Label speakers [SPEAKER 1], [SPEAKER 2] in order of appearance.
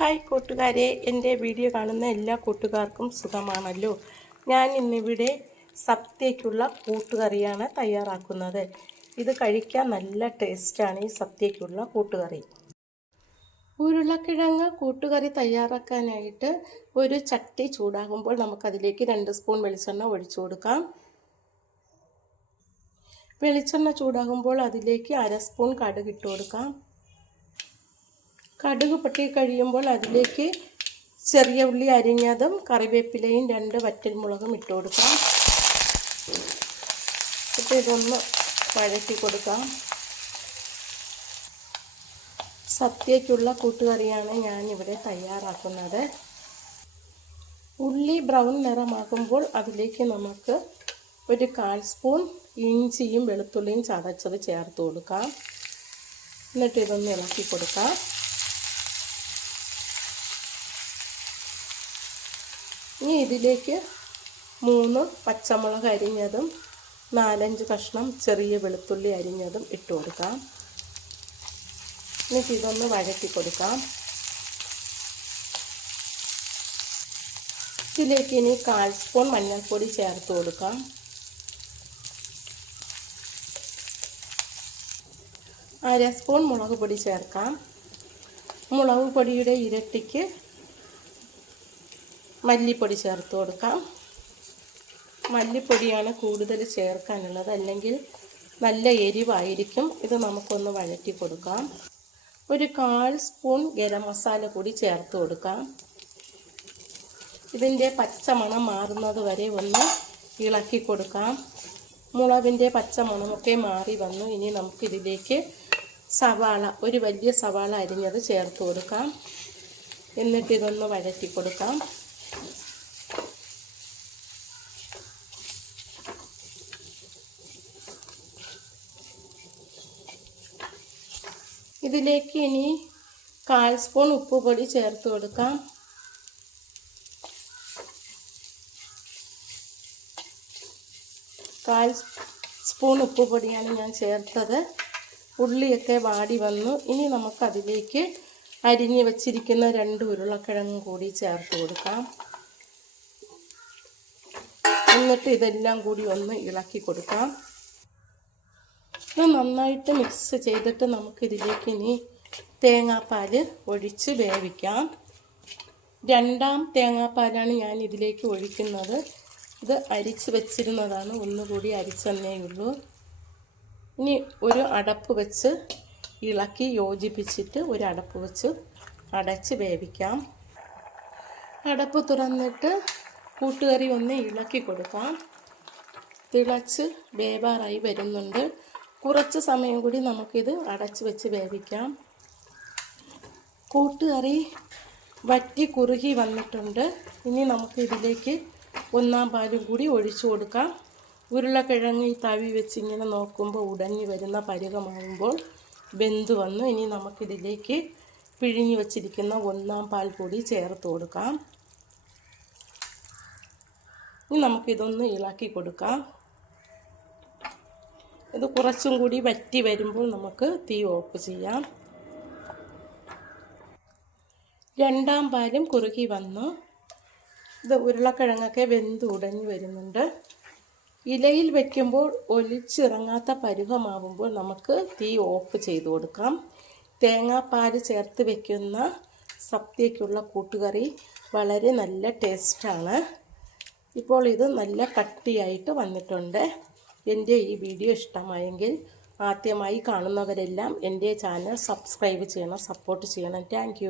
[SPEAKER 1] Hi കൂട്ടുകാരെ എന്റെ video കാണുന്ന എല്ലാ കൂട്ടുകാർക്കും സുഖമാണല്ലോ. ഞാൻ ഇന്നിവിടെ സത്യയ്ക്കുള്ള കൂട്ടുകറിയാണ് തയ്യാറാക്കുന്നത്. ഇത് കഴിക്കാൻ നല്ല ടേസ്റ്റാണ് ഈ സത്യയ്ക്കുള്ള കൂട്ടുകറി. ഉരുളക്കിഴങ്ങ് കൂട്ടുകറി തയ്യാറാക്കാനായിട്ട് ഒരു ചട്ടി ചൂടാകുമ്പോൾ നമുക്കതിലേക്ക് രണ്ട് സ്പൂൺ വെളിച്ചെണ്ണ ഒഴിച്ചു കൊടുക്കാം. വെളിച്ചെണ്ണ ചൂടാകുമ്പോൾ അതിലേക്ക് അര സ്പൂൺ കടുക് ഇട്ട് കൊടുക്കാം. കടുക് പൊട്ടി കഴിയുമ്പോൾ അതിലേക്ക് ചെറിയ ഉള്ളി അരിഞ്ഞതും കറിവേപ്പിലയും രണ്ട് വറ്റൽമുളകും ഇട്ട് കൊടുക്കാം. എന്നിട്ട് ഇതൊന്ന് വഴറ്റി കൊടുക്കാം. സത്യയ്ക്കുള്ള കൂട്ടുകറിയാണ് ഞാനിവിടെ തയ്യാറാക്കുന്നത്. ഉള്ളി ബ്രൗൺ നിറമാകുമ്പോൾ അതിലേക്ക് നമുക്ക് ഒരു കാൽ സ്പൂൺ ഇഞ്ചിയും വെളുത്തുള്ളിയും ചതച്ചത് ചേർത്ത് കൊടുക്കാം. എന്നിട്ട് ഇതൊന്ന് ഇളക്കി കൊടുക്കാം. ഇനി ഇതിലേക്ക് മൂന്ന് പച്ചമുളക് അരിഞ്ഞതും നാലഞ്ച് കഷ്ണം ചെറിയ വെളുത്തുള്ളി അരിഞ്ഞതും ഇട്ട് കൊടുക്കാം. എന്നിട്ട് ഇതൊന്ന് വഴറ്റി കൊടുക്കാം. ഇതിലേക്ക് ഇനി കാൽ സ്പൂൺ മഞ്ഞൾപ്പൊടി ചേർത്ത് കൊടുക്കാം. അര സ്പൂൺ മുളക് പൊടി ചേർക്കാം. മുളക് പൊടിയുടെ ഇരട്ടിക്ക് മല്ലിപ്പൊടി ചേർത്ത് കൊടുക്കാം. മല്ലിപ്പൊടിയാണ് കൂടുതൽ ചേർക്കാനുള്ളത്. അല്ലെങ്കിൽ നല്ല എരിവായിരിക്കും. ഇത് നമുക്കൊന്ന് വഴറ്റി കൊടുക്കാം. ഒരു കാൽ സ്പൂൺ ഗരം മസാല കൂടി ചേർത്ത് കൊടുക്കാം. ഇതിന്റെ പച്ചമണം മാറുന്നത് വരെ ഒന്ന് ഇളക്കി കൊടുക്കാം. മുളകിന്റെ പച്ചമണമൊക്കെ മാറി വന്നു. ഇനി നമുക്കിതിലേക്ക് സവാള ഒരു വലിയ സവാള അരിഞ്ഞത് ചേർത്ത് കൊടുക്കാം. എന്നിട്ട് ഇതൊന്ന് വഴറ്റി കൊടുക്കാം. ഇതിലേക്ക് ഇനി കാൽ സ്പൂൺ ഉപ്പുപൊടി ചേർത്ത് കൊടുക്കാം. കാൽ സ്പൂൺ ഉപ്പുപൊടിയാണ് ഞാൻ ചേർത്തത്. ഉള്ളിയൊക്കെ വാടി വന്നു. ഇനി നമുക്കതിലേക്ക് അരിഞ്ഞ് വെച്ചിരിക്കുന്ന രണ്ട് ഉരുളക്കിഴങ്ങ് കൂടി ചേർത്ത് കൊടുക്കാം. എന്നിട്ട് ഇതെല്ലാം കൂടി ഒന്ന് ഇളക്കി കൊടുക്കാം. ഇത് നന്നായിട്ട് മിക്സ് ചെയ്തിട്ട് നമുക്കിതിലേക്ക് ഇനി തേങ്ങാപ്പാൽ ഒഴിച്ച് വേവിക്കാം. രണ്ടാം തേങ്ങാപ്പാലാണ് ഞാൻ ഇതിലേക്ക് ഒഴിക്കുന്നത്. ഇത് അരിച്ച് വെച്ചിരുന്നതാണ്. ഒന്നുകൂടി അരിച്ചെന്നേ ഉള്ളൂ ഇനി ഒരു അടപ്പ് വെച്ച് ഇളക്കി യോജിപ്പിച്ചിട്ട് ഒരു അടപ്പ് വെച്ച് അടച്ച് വേവിക്കാം. അടപ്പ് തുറന്നിട്ട് കൂട്ടുകറി ഒന്ന് ഇളക്കി കൊടുക്കാം. തിളച്ച് വേവാറായി വരുന്നുണ്ട്. കുറച്ച് സമയം കൂടി നമുക്കിത് അടച്ച് വെച്ച് വേവിക്കാം. കൂട്ടുകറി വറ്റി കുറുകി വന്നിട്ടുണ്ട്. ഇനി നമുക്ക് ഇതിലേക്ക് ഒന്നാം പാലും കൂടി ഒഴിച്ചു കൊടുക്കാം. ഉരുളക്കിഴങ്ങ് ഈ തവി വെച്ച് ഇങ്ങനെ നോക്കുമ്പോൾ ഉടഞ്ഞു വരുന്ന പരുകമാകുമ്പോൾ വെന്ത് വന്നു. ഇനി നമുക്കിതിലേക്ക് പിഴിഞ്ഞു വച്ചിരിക്കുന്ന ഒന്നാം പാൽ കൂടി ചേർത്ത് കൊടുക്കാം. ഇനി നമുക്കിതൊന്ന് ഇളക്കി കൊടുക്കാം. ഇത് കുറച്ചും കൂടി വറ്റി വരുമ്പോൾ നമുക്ക് തീ ഓഫ് ചെയ്യാം. രണ്ടാം പാലും കുറുകി വന്നു. ഇത് ഉരുളക്കിഴങ്ങൊക്കെ വെന്ത് ഉടഞ്ഞു വരുന്നുണ്ട്. ഇലയിൽ വെക്കുമ്പോൾ ഒലിച്ചിറങ്ങാത്ത പരുവമാവുമ്പോൾ നമുക്ക് തീ ഓഫ് ചെയ്ത് കൊടുക്കാം. തേങ്ങാപ്പാൽ ചേർത്ത് വെക്കുന്ന സപ്തിക്കുള്ള കൂട്ടുകറി വളരെ നല്ല ടേസ്റ്റാണ്. ഇപ്പോൾ ഇത് നല്ല കട്ടിയായിട്ട് വന്നിട്ടുണ്ട്. എന്റെ ഈ വീഡിയോ ഇഷ്ടമായെങ്കിൽ ആദ്യമായി കാണുന്നവരെല്ലാം എന്റെ ചാനൽ സബ്സ്ക്രൈബ് ചെയ്യണം സപ്പോർട്ട് ചെയ്യണം. താങ്ക്